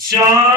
4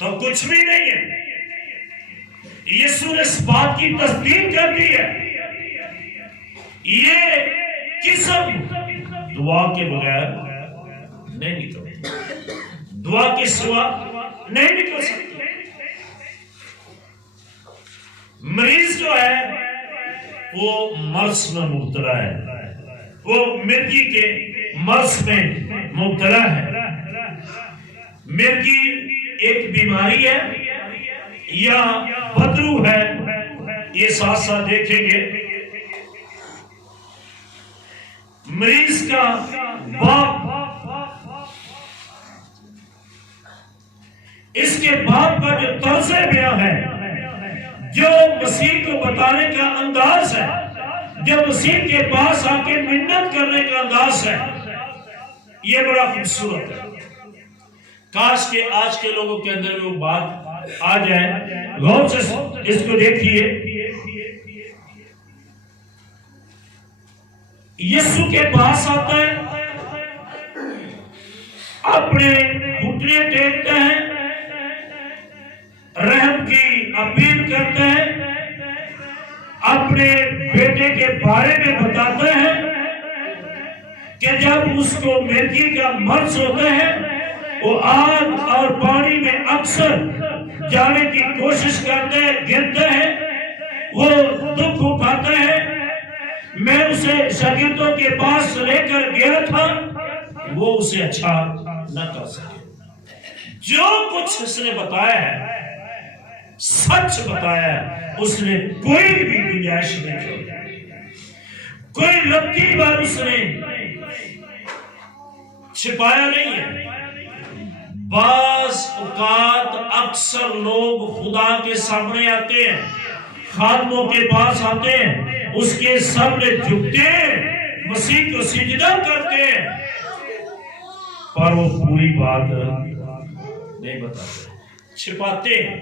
تو کچھ بھی نہیں ہے. یسوع نے اس بات کی تصدیق کر دی ہے. یہ قسم دعا کے بغیر نہیں نکلتی، دعا کے سوا نہیں نکل سکتی. مریض جو ہے وہ مرض میں مبتلا ہے، وہ مرگی کے مرض میں مبتلا ہے. مرگی ایک بیماری ہے یا بدرو ہے، یہ ساتھ ساتھ دیکھیں گے. مریض کا باپ، اس کے باپ کا جو طرز بیان ہے، جو مسیح کو بتانے کا انداز ہے، جو مسیح کے پاس آ کے منت کرنے کا انداز ہے، یہ بڑا خوبصورت ہے. کاش کہ آج کے لوگوں کے اندر وہ بات آ جائے. غور سے اس کو دیکھیے. یسوع کے پاس آتا ہے، اپنے گھٹنے ٹیکتا ہے، رحم کی اپیل کرتا ہے، اپنے بیٹے کے بارے میں بتاتا ہے کہ جب اس کو مرگی کا مرض ہوتا ہے وہ آگ اور پانی میں اکثر جانے کی کوشش کرتا ہے، گرتا ہے، وہ دکھ اٹھاتا ہے. میں اسے شاگردوں کے پاس لے کر گیا تھا، وہ اسے اچھا نہ کر سکے. جو کچھ اس نے بتایا ہے سچ بتایا ہے، اس نے کوئی بھی گنجائش نہیں چھوڑی، کوئی لطیف بات اس نے چھپایا نہیں ہے. بعض اوقات اکثر لوگ خدا کے سامنے آتے ہیں، خادموں کے پاس آتے ہیں، اس کے سامنے جھکتے ہیں، مسیح کو سجدہ کرتے ہیں، پر وہ پوری بات نہیں بتاتے، چھپاتے ہیں.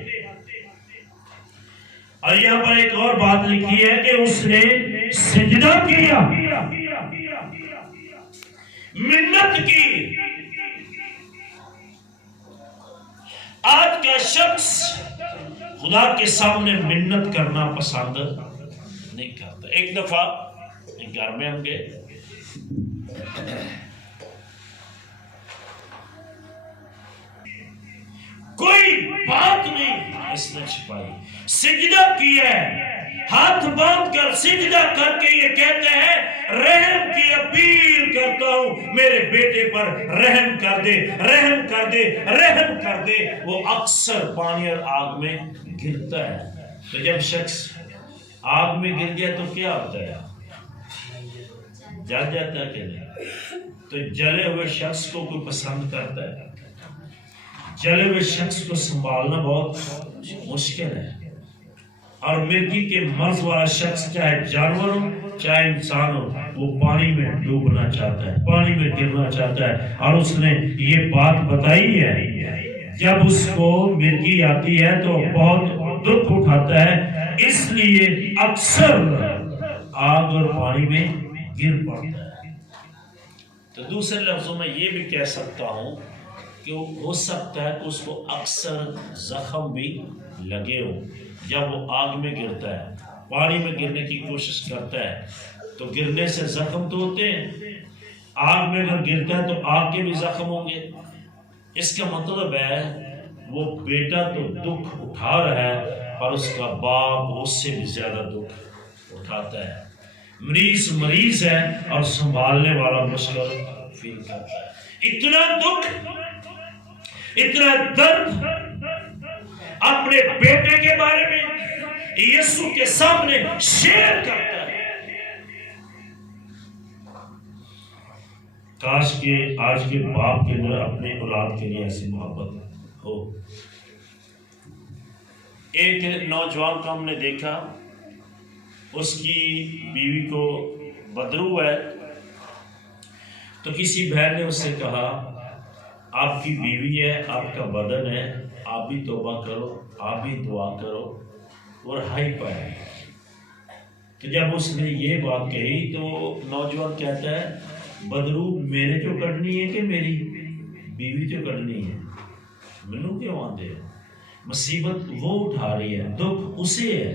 اور یہاں پر ایک اور بات لکھی ہے کہ اس نے سجدہ کیا، منت کی. آج کا شخص خدا کے سامنے منت کرنا پسند نہیں کرتا. ایک دفعہ گھر میں ہم گئے، کوئی بات نہیں اس نے چھپائی، سجدہ کیا ہے، ہاتھ باندھ کر سجدہ کر کے یہ کہتے ہیں رحم کی اپیل کرتا ہوں، میرے بیٹے پر رحم کر دے، رحم کر دے، رحم کر دے. وہ اکثر پانی اور آگ میں گرتا ہے. تو جب شخص آگ میں گر گیا تو کیا ہوتا ہے؟ جل جاتا ہے کہ نہیں؟ تو جلے ہوئے شخص کو کوئی پسند کرتا ہے؟ جلے ہوئے شخص کو سنبھالنا بہت مشکل ہے. اور مرگی کے مرض والا شخص چاہے جانور ہو چاہے انسان ہو، وہ پانی میں ڈوبنا چاہتا ہے، پانی میں گرنا چاہتا ہے. اور اس نے یہ بات بتائی ہے، جب اس کو مرگی آتی ہے تو بہت دکھ اٹھاتا ہے، اس لیے اکثر آگ اور پانی میں گر پڑتا ہے. تو دوسرے لفظوں میں یہ بھی کہہ سکتا ہوں کہ ہو سکتا ہے کہ اس کو اکثر زخم بھی لگے ہو. جب وہ آگ میں گرتا ہے، پانی میں گرنے کی کوشش کرتا ہے تو گرنے سے زخم تو ہوتے ہیں. آگ میں اگر گرتا ہے تو آگ کے بھی زخم ہوں گے. اس کا مطلب ہے وہ بیٹا تو دکھ اٹھا رہا ہے اور اس کا باپ اس سے بھی زیادہ دکھ اٹھاتا ہے. مریض ہے اور سنبھالنے والا مشکل فیل کرتا ہے. اتنا دکھ، اتنا درد اپنے بیٹے کے بارے میں یسوع کے سامنے شیئر کرتا ہے. کاش کہ آج کے باپ کے اندر اپنے اولاد کے لیے ایسی محبت ہو. ایک نوجوان کو ہم نے دیکھا، اس کی بیوی کو بدرو ہے، تو کسی بہن نے اس سے کہا آپ کی بیوی ہے، آپ کا بدن ہے، آپ بھی توبہ کرو، آپ بھی دعا کرو اور ہائی پائے. تو جب اس نے یہ بات کہی تو نوجوان کہتا ہے بدرو میرے جو کٹنی ہے کہ میری بیوی جو کٹنی ہے، منو کیوں آندے. مصیبت وہ اٹھا رہی ہے، دکھ اسے ہے،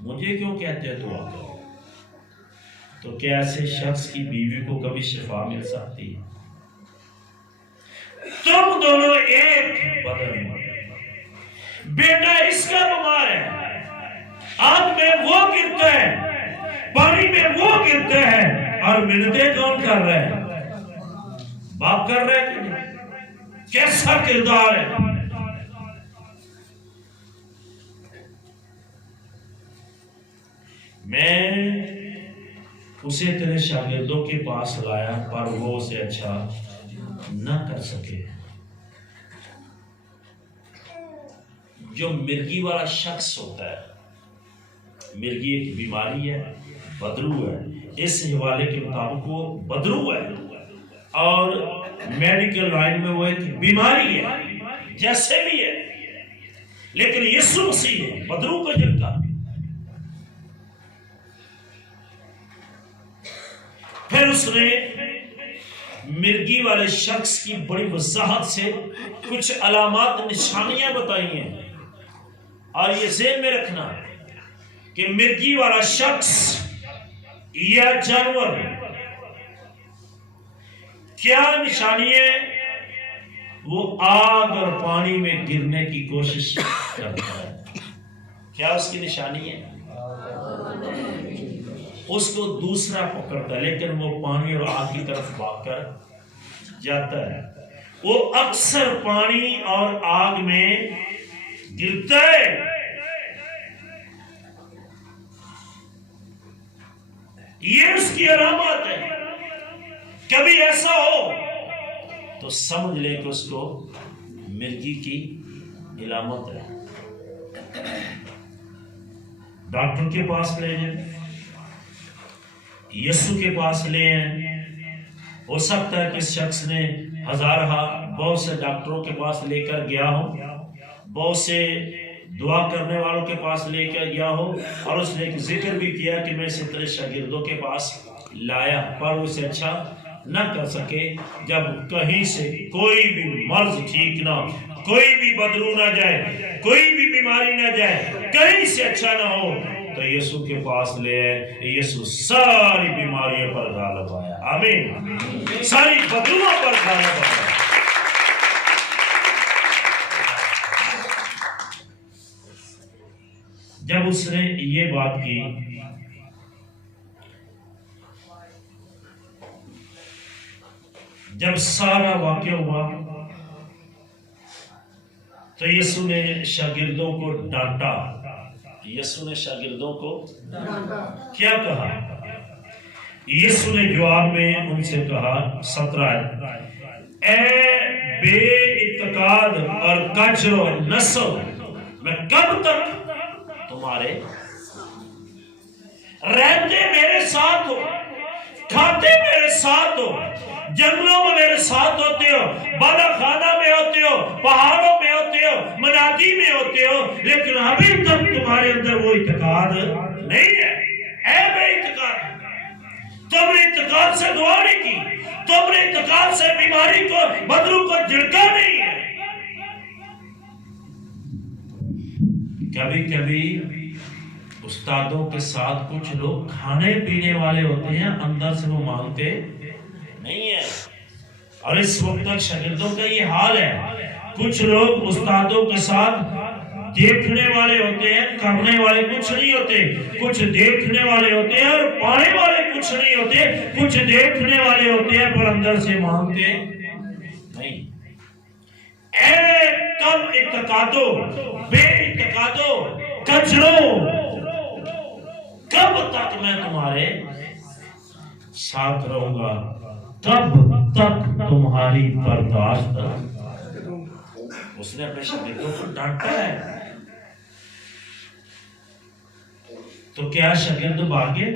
مجھے کیوں کہتے ہیں دعا کرو؟ تو کیا ایسے شخص کی بیوی کو کبھی شفا مل سکتی ہے؟ تم دونوں ایک بدن میں، بیٹا اس کا بیمار ہے، آگ میں وہ گرتا ہے، پانی میں وہ گرتا ہے، اور منتیں کون کر رہے ہیں؟ باپ کر رہے ہیں کہ نہیں؟ کیسا کردار ہے؟ میں اسے تیرے شاگردوں کے پاس لایا پر وہ اسے اچھا نہ کر سکے۔ جو مرگی والا شخص ہوتا ہے، مرگی ایک بیماری ہے، بدرو ہے، اس حوالے کے مطابق وہ بدرو ہے، اور میڈیکل لائن میں وہ ایک بیماری ہے جیسے بھی ہے، لیکن یسوع مسیح نے بدرو کو جھڑکا۔ پھر اس نے مرگی والے شخص کی بڑی وضاحت سے کچھ علامات نشانیاں بتائی ہیں، اور یہ ذہن میں رکھنا کہ مرگی والا شخص یا جانور کیا نشانی ہے؟ وہ آگ اور پانی میں گرنے کی کوشش کرتا ہے۔ کیا اس کی نشانی ہے؟ اس کو دوسرا پکڑتا ہے، لیکن وہ پانی اور آگ کی طرف بھاگ کر جاتا ہے۔ وہ اکثر پانی اور آگ میں گرتا ہے۔ یہ اس کی علامت ہے۔ کبھی ایسا ہو تو سمجھ لے کہ اس کو مرگی کی علامت ہے۔ ڈاکٹر کے پاس لے جائیں، یسوع کے پاس لے آئیں۔ ہو سکتا ہے کہ اس شخص نے ہزارہ بہت سے ڈاکٹروں کے پاس لے کر گیا ہو، بہت سے دعا کرنے والوں کے پاس لے کر گیا ہو، اور اس نے ایک ذکر بھی کیا کہ میں اسے تیرے شاگردوں کے پاس لایا، پر اسے اچھا نہ کر سکے۔ جب کہیں سے کوئی بھی مرض ٹھیک نہ، کوئی بھی بدرو نہ جائے، کوئی بھی بیماری نہ جائے، کہیں سے اچھا نہ ہو، تو یسوع کے پاس لے آئے۔ یسوع ساری بیماریوں پر غالب آیا، آمین، ساری بدروؤں پر غالب آیا۔ جب اس نے یہ بات کی جب سارا واقعہ ہوا تو یسوع نے شاگردوں کو ڈانٹا۔ یسوع نے شاگردوں کو کیا کہا؟ یسوع نے جواب میں ان سے کہا، 17 اے بے اعتقاد اور کجرو نسل، میں کب تک تمہارے رہتے میرے ساتھ ہو، کھاتے میرے ساتھ ہو، جنگلوں میں میرے ساتھ ہوتے ہو، بالا خانہ میں ہوتے ہو، پہاڑوں میں ہوتے ہو، منادی میں ہوتے ہو، لیکن ابھی تک تمہارے اندر وہ اعتقاد نہیں ہے۔ اے بے اعتقاد، تم نے اعتقاد سے دعا نہیں کی، تم نے اعتقاد سے بیماری کو، بدرو کو جھڑکا نہیں ہے۔ کبھی کبھی استادوں کے ساتھ کچھ لوگ کھانے پینے والے ہوتے ہیں، اندر سے وہ مانگتے نہیں ہے، اور اس وقت تک شاگردوں کا یہ حال ہے۔ کچھ لوگ استادوں کے ساتھ دیکھنے والے ہوتے ہیں، کرنے والے کچھ نہیں ہوتے، کچھ دیکھنے والے ہوتے ہیں اور پانے والے کچھ نہیں ہوتے، کچھ دیکھنے والے ہوتے ہیں پر اندر سے مانگتے نہیں۔ اے کم اعتقادو، بے اعتقادو، کجرو، کب تک میں تمہارے ساتھ رہوں گا؟ کب تک تمہاری برداشت؟ اس نے اپنے شاگردوں کو ڈانٹا ہے۔ تو کیا شاگرد بھاگے؟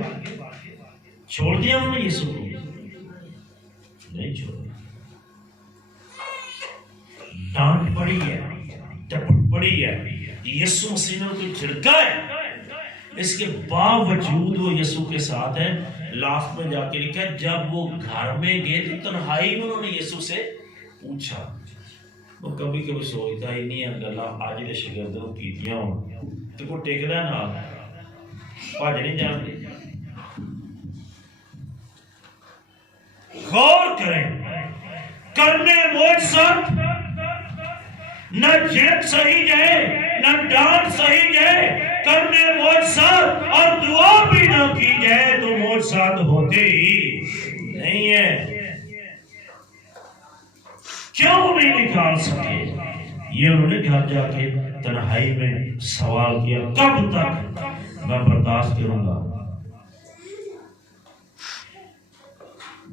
چھوڑ دیا انہوں نے یسوع کو؟ نہیں چھوڑا، ڈانٹ پڑی ہے، ڈپٹ پڑی ہے، یسوع مسیح نے ان کو جھڑکا ہے۔ اس کے باوجود وہ یسوع کے ساتھ ہے۔ لاسٹ میں جا کے لکھا ہے جب وہ گھر میں گئے تو تنہائی میں انہوں نے یسوع سے پوچھا، وہ کبھی کبھی سوچتا ہی نہیں گلا اج دے شاگردوں کیتیاں ہون تے کوئی ٹکدا نال بھج نہیں جاندے. غور کریں کرنے معجزات نہ جیت صحیح جائے نہ ڈانٹ صحیح جائے کرنے معجزات اور دعا بھی نہ کی جائے تو معجزات ہوتے ہی نہیں ہے. کیوں نہیں نکال سکے یہ انہوں نے گھر جا کے تنہائی میں سوال کیا کب تک میں برداشت کروں گا.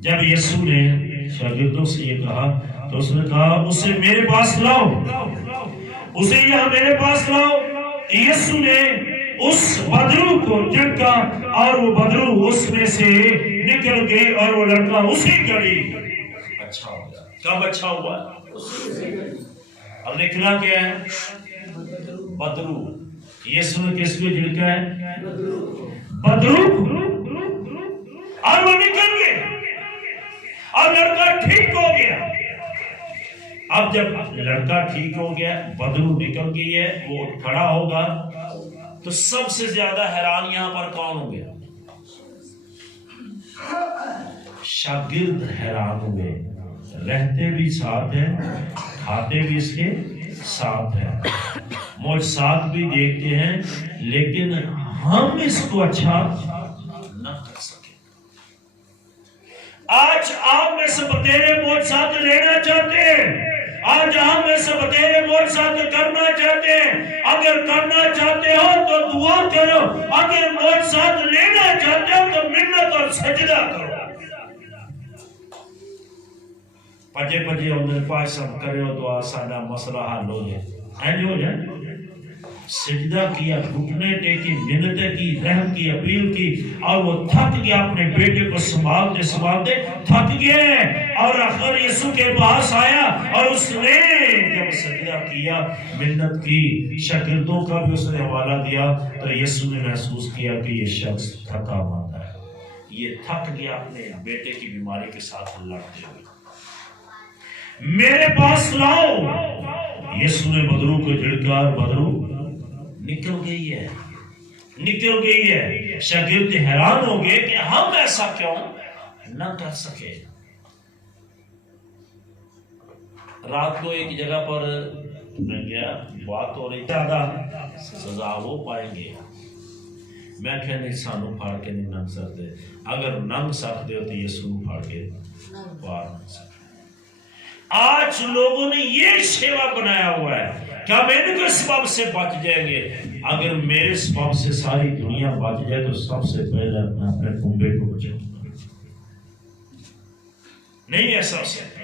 جب یسوع نے شاگردوں سے یہ کہا تو اس نے کہا اسے میرے پاس لاؤ اسے یہاں میرے پاس لاؤ. یسوع نے اس بدرو کو جھٹکا اور وہ بدرو اس میں سے نکل گئی اور وہ لڑکا اسی گھڑی اچھا ہو گیا. کب اچھا ہوا اور نکلا کیا ہے بدرو. یسوع نے کس کو جھٹکا ہے بدرو اور وہ نکل گئے اور لڑکا ٹھیک ہو گیا. اب جب لڑکا ٹھیک ہو گیا بدرو نکل گئی ہے وہ کھڑا ہوگا تو سب سے زیادہ حیران یہاں پر کون ہو گیا؟ شاگرد حیران ہوئے. رہتے بھی ساتھ ہیں کھاتے بھی اس کے ساتھ ہیں معجزات بھی دیکھتے ہیں لیکن ہم اس کو اچھا نہ کر سکے. آج آپ میں سے بتیرے معجزات لینا چاہتے ہیں آج آپ میں سے بتیرے معجزات کرنا چاہتے ہیں. اگر کرنا چاہتے ہو تو دعا کرو اگر معجزات لینا چاہتے ہو تو منت اور سجدہ کرو. پجے پجے اندر پاس سب کرے ہو تو آسانہ مسئلہ حل ہو جائے. اینج ہو جائے سجدہ کیا گھٹنے ٹیکی منتیں کی رحم کی اپیل کی اور وہ تھک گیا اپنے بیٹے کو سنبھالتے تھک گئے اور آخر یسوع کے پاس آیا اور اس نے جب سجدہ کیا منت کی شاگردوں کا بھی اس نے حوالہ دیا تو یسوع نے محسوس کیا کہ یہ شخص تھکا ماندہ ہے یہ تھک گیا اپنے بیٹے کی بیماری کے ساتھ لڑتے ہوئے. میرے پاس لاؤ. یسوع نے بدرو کو جھڑکا اور بدرو نکل گئی ہے. شاگرد حیران ہو گئے کہ ہم ایسا کیوں نہ کر سکے. رات کو ایک جگہ پر میں گیا بات ہو رہی زیادہ سزا وہ پائیں گے. میں کہ نہیں سانو پھاڑ کے نہیں ننگ سکتے. اگر ننگ سکتے ہو تو یسوع پھاڑ کے پار نہ سکتے. آج لوگوں نے یہ شیوا بنایا ہوا ہے کہ ہم ان کے سبب سے بچ جائیں گے. اگر میرے سبب سے ساری دنیا بچ جائے تو سب سے پہلے میں اپنے کنبے کو بچاؤں گا. نہیں ایسا ہو سکتا.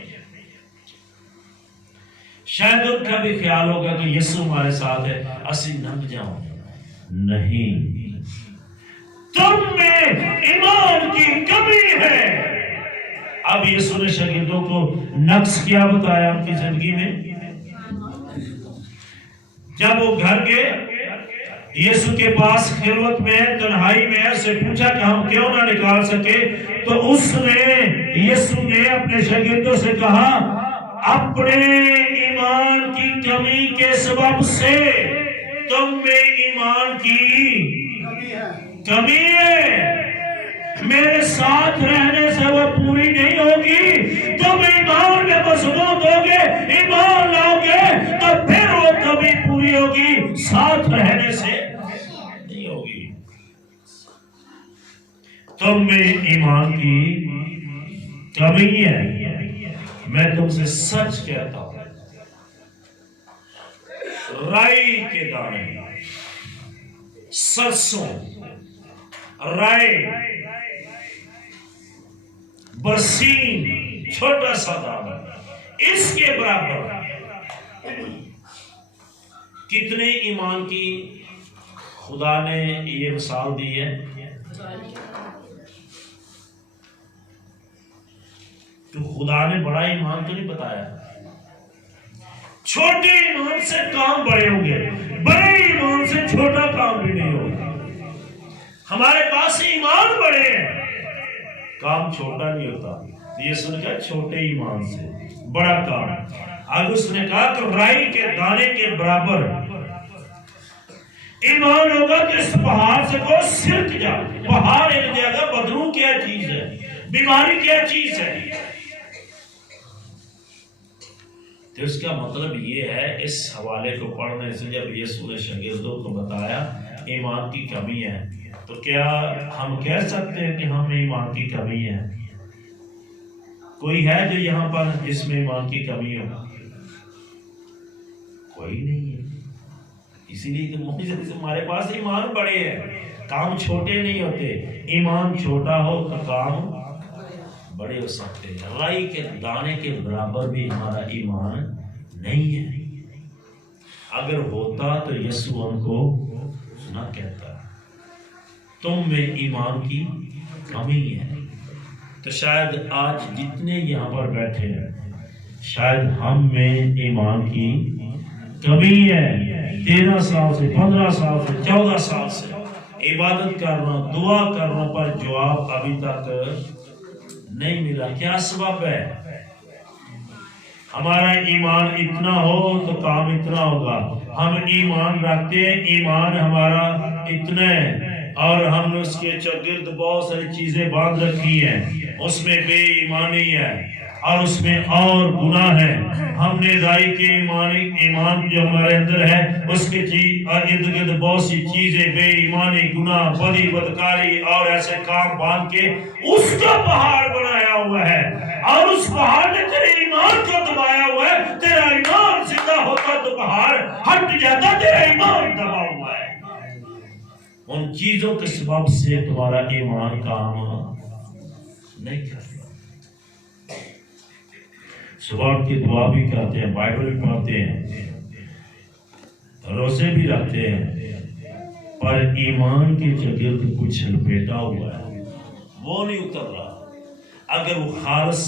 شاید ان کا بھی خیال ہوگا کہ یسوع ہمارے ساتھ ہے اسی ننگ جاؤں. نہیں تم میں ایمان کی کمی ہے. اب یسوع نے شاگردوں کو نقص کیا بتایا ان کی زندگی میں. جب وہ گھر گئے یسوع کے پاس خلوت میں تنہائی میں اسے پوچھا کہ ہم کیوں نہ نکال سکے تو یسوع نے اپنے شاگردوں سے کہا اپنے ایمان کی کمی کے سبب سے تم میں ایمان کی کمی ہے. میرے ساتھ رہنے سے وہ پوری نہیں ہوگی. تم ایمان میں مضبوط ہوگے ایمان لاؤ گے تو پھر وہ کبھی پوری ہوگی. ساتھ رہنے سے نہیں ہوگی. تم میں ایمان کی کمی ہے. میں تم سے سچ کہتا ہوں رائی کے دانے سرسوں رائی برسین چھوٹا سا دانا اس کے برابر کتنے ایمان کی خدا نے یہ مثال دی ہے. تو خدا نے بڑا ایمان تو نہیں بتایا. چھوٹے ایمان سے کام بڑے ہوں گے بڑے ایمان سے چھوٹا کام بھی نہیں ہوگا. ہمارے پاس ایمان بڑے ہیں کام چھوٹا نہیں ہوتا. یہ سن کر چھوٹے ایمان سے بڑا کام. آگے اس نے کہا کہ رائی کے دانے کے برابر ایمان ہوگا کہ اس پہاڑ سے کو سرک جا. پہاڑ ایک جگہ، بدرو کیا چیز ہے، بیماری کیا چیز ہے. تو اس کا مطلب یہ ہے، اس حوالے کو پڑھنے سے جب یسوع نے شاگردوں کو بتایا ایمان کی کمی ہے، تو کیا ہم کہہ سکتے ہیں کہ ہم ایمان کی کمی ہے؟ کوئی ہے جو یہاں پر جس میں ایمان کی کمی ہو؟ کوئی نہیں ہے. اسی لیے کہ ہمارے پاس ایمان بڑے ہیں، کام چھوٹے نہیں ہوتے. ایمان چھوٹا ہو تو کام بڑے ہو سکتے ہیں. رائی کے دانے کے برابر بھی ہمارا ایمان نہیں ہے. اگر ہوتا تو یسوع ہم کو نہ کہتا تم میں ایمان کی کمی ہے. تو شاید آج جتنے یہاں پر بیٹھے ہیں، شاید ہم میں ایمان کی کمی ہے. 13 سال سے، 15 سال سے، 14 سال سے عبادت کرنا، دعا کرنا پر جواب ابھی تک نہیں ملا. کیا سبب ہے؟ ہمارا ایمان اتنا ہو تو کام اتنا ہوگا. ہم ایمان رکھتے ہیں، ایمان ہمارا اتنا ہے، اور ہم نے اس کے چرگرد بہت ساری چیزیں باندھ رکھی ہیں. اس میں بے ایمانی ہے اور اس میں اور گناہ ہے. ہم نے رائی کے ایمان جو ہمارے اندر ہے، اس کے ارد گرد بہت سی چیزیں، بے ایمانی، گناہ، بدی، بدکاری اور ایسے کام باندھ کے اس کا پہاڑ بنایا ہوا ہے. اور اس پہاڑ نے تیرے ایمان کو دبایا ہوا ہے. تیرا ایمان زندہ ہوتا تو پہاڑ ہٹ جاتا. تیرا ایمان دبا ہوا ہے. ان چیزوں کے سبب سے تمہارا ایمان کام نہیں کرتا. صبح کی دعا بھی کرتے ہیں، بائبل بھی پڑھتے ہیں، روزے بھی رکھتے ہیں، پر ایمان کے چرگرد کچھ لپیٹا ہوا ہے، وہ نہیں اتر رہا. اگر وہ خالص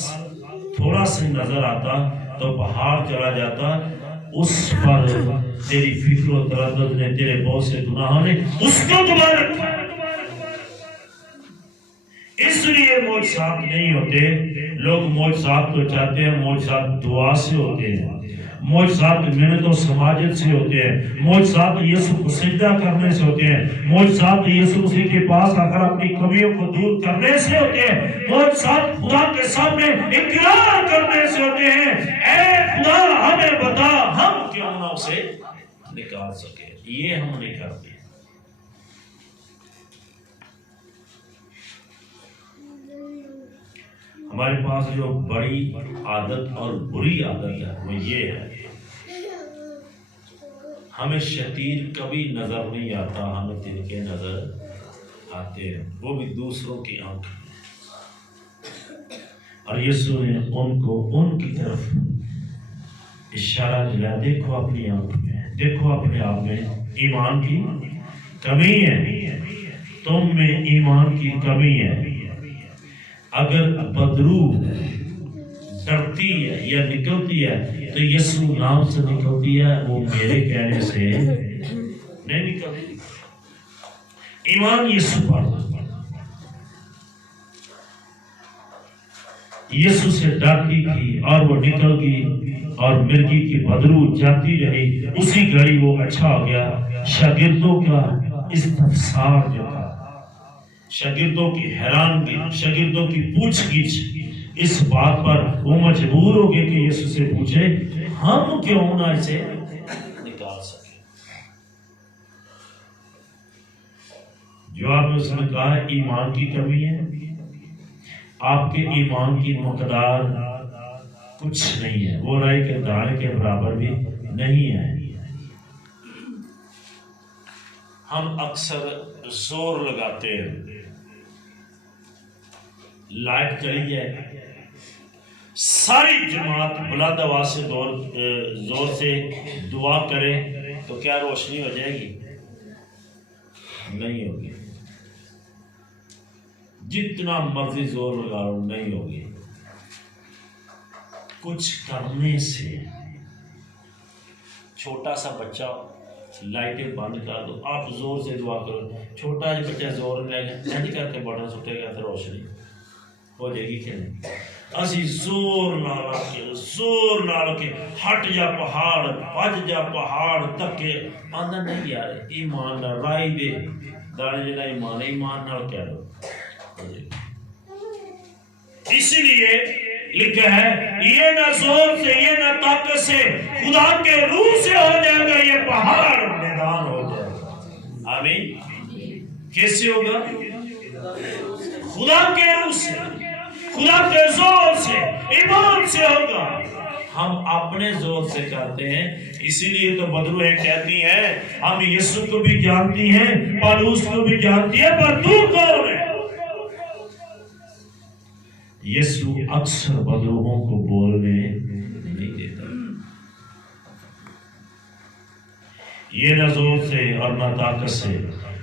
تھوڑا سا نظر آتا تو پہاڑ چلا جاتا. اس پر تیری فکر و تردد نے، تیرے بہت سے گناہوں نے اس کو دبا رکھا. اس لیے معجزات نہیں ہوتے. لوگ معجزات تو چاہتے ہیں، معجزات دعا سے ہوتے ہیں، معجزات محنت و سماجت سے ہوتے ہیں، معجزات یسوع کو سجدہ کرنے سے ہوتے ہیں، معجزات یسوع مسیح کے پاس آ کر اپنی کمیوں کو دور کرنے سے ہوتے ہیں، معجزات خدا کے سامنے اقرار کرنے سے ہوتے ہیں. اے خدا ہمیں بتا، ہم کیوں نہ اسے نکال سکے. یہ ہم نہیں کرتے. ہمارے پاس جو بڑی عادت اور بری عادت ہے وہ یہ ہے، ہمیں شتیر کبھی نظر نہیں آتا، ہمیں تنکے نظر آتے ہیں، وہ بھی دوسروں کی آنکھ. اور یسوع نے ان کو ان کی طرف اشارہ دیا، دیکھو اپنی آنکھ میں، دیکھو اپنے آپ میں ایمان کی کمی ہے. تم میں ایمان کی کمی ہے. اگر بدرو ڈرتی ہے یا نکلتی ہے تو یسوع نام سے نکلتی ہے، وہ میرے کہنے سے نہیں نکلتی. ایمان یسوع پر، یسوع سے ڈرتی تھی اور وہ نکل گئی اور مرغی کی بدرو جاتی رہی. اسی گھڑی وہ اچھا ہو گیا. شاگردوں کا استفسار جو تھا، شاگردوں کی حیرانگی، شاگردوں کی پوچھ گچھ، اس بات پر وہ مجبور ہو گئے کہ یسوع سے پوچھے ہم کیوں نہ اسے نکال سکے. جواب میں اس نے کہا ایمان کی کمی ہے. آپ کے ایمان کی مقدار کچھ نہیں ہے، وہ رائی کے دانے کے برابر بھی نہیں ہے. ہم اکثر زور لگاتے ہیں، لائٹ چلی جائے، ساری جماعت بلند آواز سے زور سے دعا کرے تو کیا روشنی ہو جائے گی؟ نہیں ہوگی. جتنا مرضی زور لگا لو نہیں ہوگی. کچھ کرنے سے، چھوٹا سا بچہ لائٹیں بند کر دو، آپ زور سے دعا کرو، چھوٹا جا بچہ زور نہیں لگے کر کے بٹن سٹے گا تو روشنی ہو جائے گی کہ نہیں؟ اسی زور نال کے ہٹ جا پہاڑ بج جا پہاڑ تکے آندہ نہیں یار ایمان نہ رائی دے دانے جنا ایمان نال کہہ دو. اسی لیے لکھا ہے یہ نہ زور سے یہ نہ طاقت سے خدا کے روح سے ہو جائے گا یہ پہاڑ میدان ہو جائے گا. آمین. کیسے ہوگا؟ خدا کے روح سے خدا کے زور سے ایمان سے ہوگا. ہم اپنے زور سے کرتے ہیں. اسی لیے تو بدروہیں کہتی ہیں ہم یسوع کو بھی جانتی ہیں پالوس کو بھی جانتی ہیں پر تو کون ہے؟ یسوع اکثر بدروہوں کو بولنے نہیں دیتا. یہ نہ زور سے اور نہ طاقت سے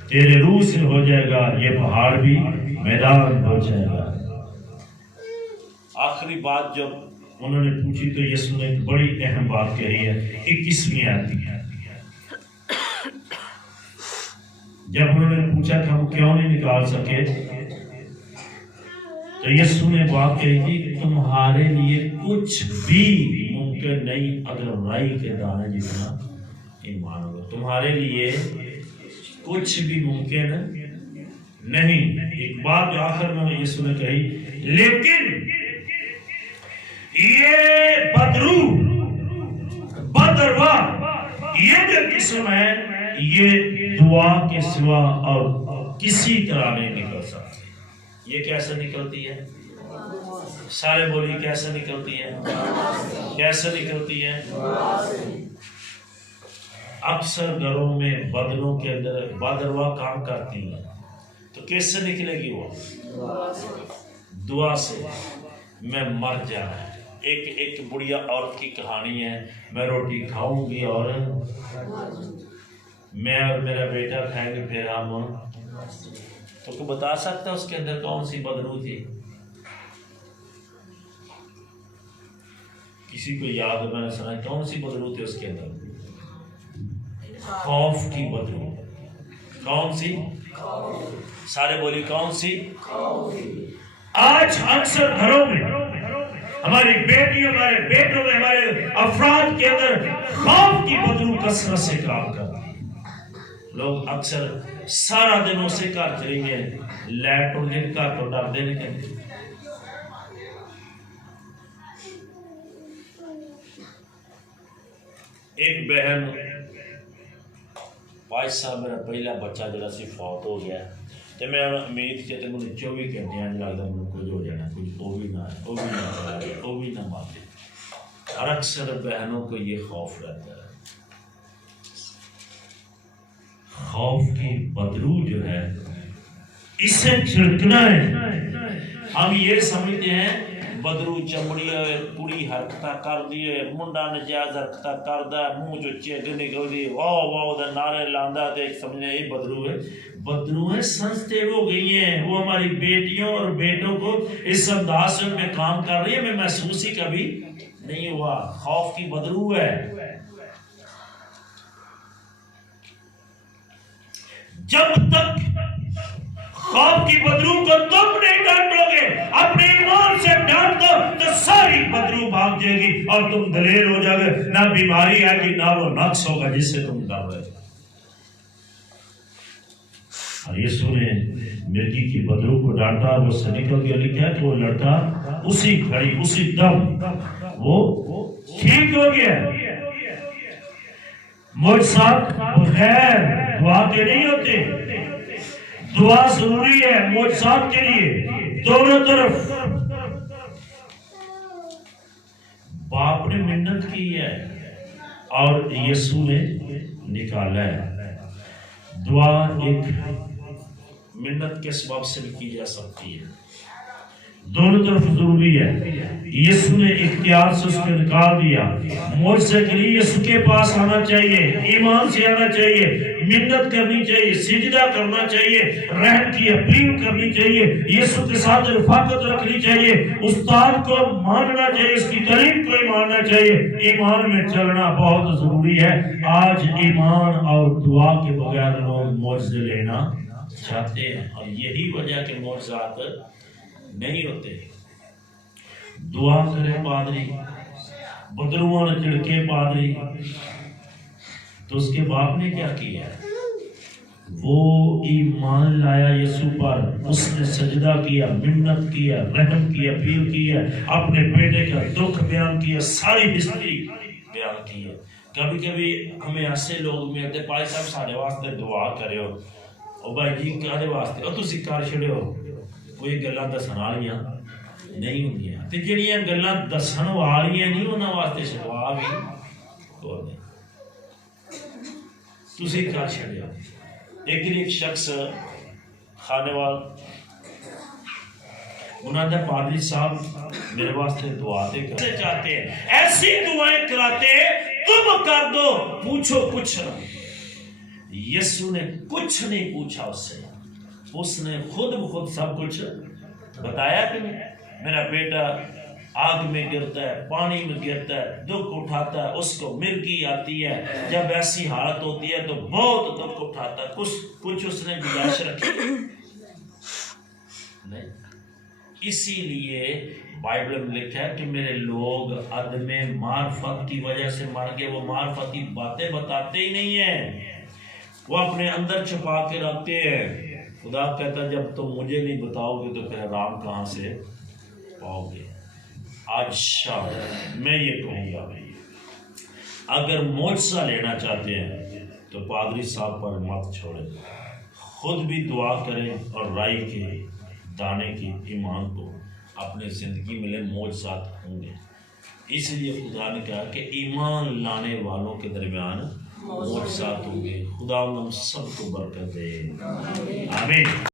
تیرے روح سے ہو جائے گا یہ پہاڑ بھی میدان ہو جائے گا. آخری بات جب انہوں نے پوچھی تو یسوع نے ایک بڑی اہم بات کہی ہے. 21ویں آیت ہے. جب انہوں نے پوچھا کہ ہم کیوں نہیں نکال سکے تو یسوع نے بات کہی تھی تمہارے لیے کچھ بھی ممکن نہیں اگر رائی کے دانے جتنا ایمان ہوگا. تمہارے لیے کچھ بھی ممکن نہیں. ایک بات جو آخر میں یسوع نے کہی لیکن یہ بدروا یہ جو قسم ہے یہ دعا کے سوا اور کسی طرح نہیں نکل سکتی. یہ کیسے نکلتی ہے؟ سارے بولی کیسے نکلتی ہے؟ کیسے نکلتی ہے؟ اکثر گھروں میں بدنوں کے اندر بادروا کام کرتی ہیں تو کس سے نکلے گی وہ؟ دعا سے. میں مر جانا ہے. ایک بڑھیا عورت کی کہانی ہے. میں روٹی کھاؤں گی اور میں اور میرا بیٹا کھائیں گے پھر ہم. تو کوئی بتا سکتا ہے اس کے اندر کون سی بدرو تھی؟ کسی کو یاد میں نے سنا کون سی بدرو تھی اس کے اندر؟ خوف کی بدرو. کون سی؟ سارے بولی کون سی؟ آج اکثر گھروں میں ہماری بیٹیوں ہمارے بیٹوں میں ہمارے افراد کے اندر خوف کی بدرو کثرت سے کام کرتی ہے. لوگ اکثر سارا دن اسے کر چلیں گے لیٹ اور دن کا تو ڈر دینے کے. ایک بہن پانچ صاحب میرا پہلا بچہ جڑا سی فوت ہو گیا تو میں امید کہ مجھے 24 گھنٹے لگتا مجھے کچھ ہو جانا کچھ وہ بھی نہ مارے. اور اکثر بہنوں کو یہ خوف رہتا ہے. خوف کی بدرو جو ہے اسے چھڑکنا ہے. ہم یہ سمجھتے ہیں بدرو چمڑی کڑی حرکتہ کر دیے منڈا نجائز حرکتہ کردا منہ جو چیگ نکل دی واہ واہ دا نعرے لاندا تے سمجھنے یہ بدرو ہے. بدرو ہے سنسٹیو ہو گئی ہیں. وہ ہماری بیٹیوں اور بیٹوں کو اس انداز میں کام کر رہی ہے. میں محسوس ہی کبھی نہیں ہوا. خوف کی بدرو ہے. جب تک خوف کی بدرو کو تم نہیں ڈانٹو گے اپنے ایمان سے ڈانٹ دو تو ساری بدرو بھاگ جائے گی اور تم دلیر ہو جاؤ گے. نہ بیماری آئے گی نہ وہ نقص ہوگا جس سے تم ڈر رہے. اور یسوع نے مرغی کی بدرو کو ڈانٹا اور وہ سے نکل گیا. لکھا کہ وہ لڑکا اسی گھڑی اسی دم وہ ٹھیک ہو گیا. مجھ ساتھ بغیر دعا کے نہیں ہوتے. دعا ضروری ہے معجزات کے لیے دونوں طرف. باپ نے منت کی ہے اور یسوع نے نکالا ہے. دعا ایک منت کے سبب سے بھی کی جا سکتی ہے. دونوں طرف ضروری ہے. یسوع نے اختیار سے اس کو نکال دیا. معجزے کے لیے یسوع کے پاس آنا چاہیے, ایمان سے آنا چاہیے, منت کرنی چاہیے, سجدہ کرنا چاہیے, رحم کی اپیل کرنی چاہیے, یسوع کے ساتھ رفاقت رکھنی چاہیے, استاد کو ماننا چاہیے, اس کی تعلیم کو ماننا چاہیے. ایمان میں چلنا بہت ضروری ہے. آج ایمان اور دعا کے بغیر لوگ معجزے لینا چاہتے ہیں اور یہی وجہ کہ معجزات نہیں ہوتے. دعا کرے پادری، بدروؤں نے چڑکے پادری، تو اس کے باپ نے کیا کیا؟ وہ ایمان لایا یسوع پر، اس نے سجدہ کیا، منت کیا، رحم کی اپیل کی ہے، اپنے بیٹے کا دکھ بیان کیا، ساری ہسٹری بیان کی ہے. کبھی کبھی ہمیں ایسے لوگ ملتے، پائی صاحب سارے واسطے دعا کرے ہو، او بھائی جی کہے واسطے، او تسی کر چھڑے ہو، کوئی گلاں دسن والیاں نہیں ہوندیاں، تے جڑیاں گلاں دسن والیاں نہیں انہاں واسطے شفا بھی کوئی نہیں، تسی کر چھڑے ہو. ایک شخص خانے وال انہوں نے پادری صاحب میرے واسطے دعا دے کرتے چاہتے ہیں، ایسی دعائیں کراتے ہیں، تم کر دو، پوچھو کچھ نہ. یسوع نے کچھ نہیں پوچھا اس سے، اس نے خود بخود سب کچھ بتایا کہ میرا بیٹا آگ میں گرتا ہے، پانی میں گرتا ہے، دکھ اٹھاتا ہے، اس کو مرگی آتی ہے، جب ایسی حالت ہوتی ہے تو بہت دکھ اٹھاتا ہے. کچھ اس نے گزارش رکھی نہیں. اسی لیے بائبل میں لکھا ہے کہ میرے لوگ عدم معرفت کی وجہ سے مر گئے. وہ معرفتی باتیں بتاتے ہی نہیں ہیں، وہ اپنے اندر چھپا کے رکھتے ہیں. خدا کہتا ہے جب تم مجھے نہیں بتاؤ گے تو پھر آرام کہاں سے پاؤ گے. آج شام میں یہ کہوں گا، اگر معجزہ لینا چاہتے ہیں تو پادری صاحب پر مت چھوڑیں، خود بھی دعا کریں اور رائی کے دانے کی ایمان کو اپنے زندگی میں لیں. معجزات ہوں گے. اس لیے خدا نے کہا کہ ایمان لانے والوں کے درمیان معجزات ہوں گے. خدا ہم سب کو برکت دے. آمین.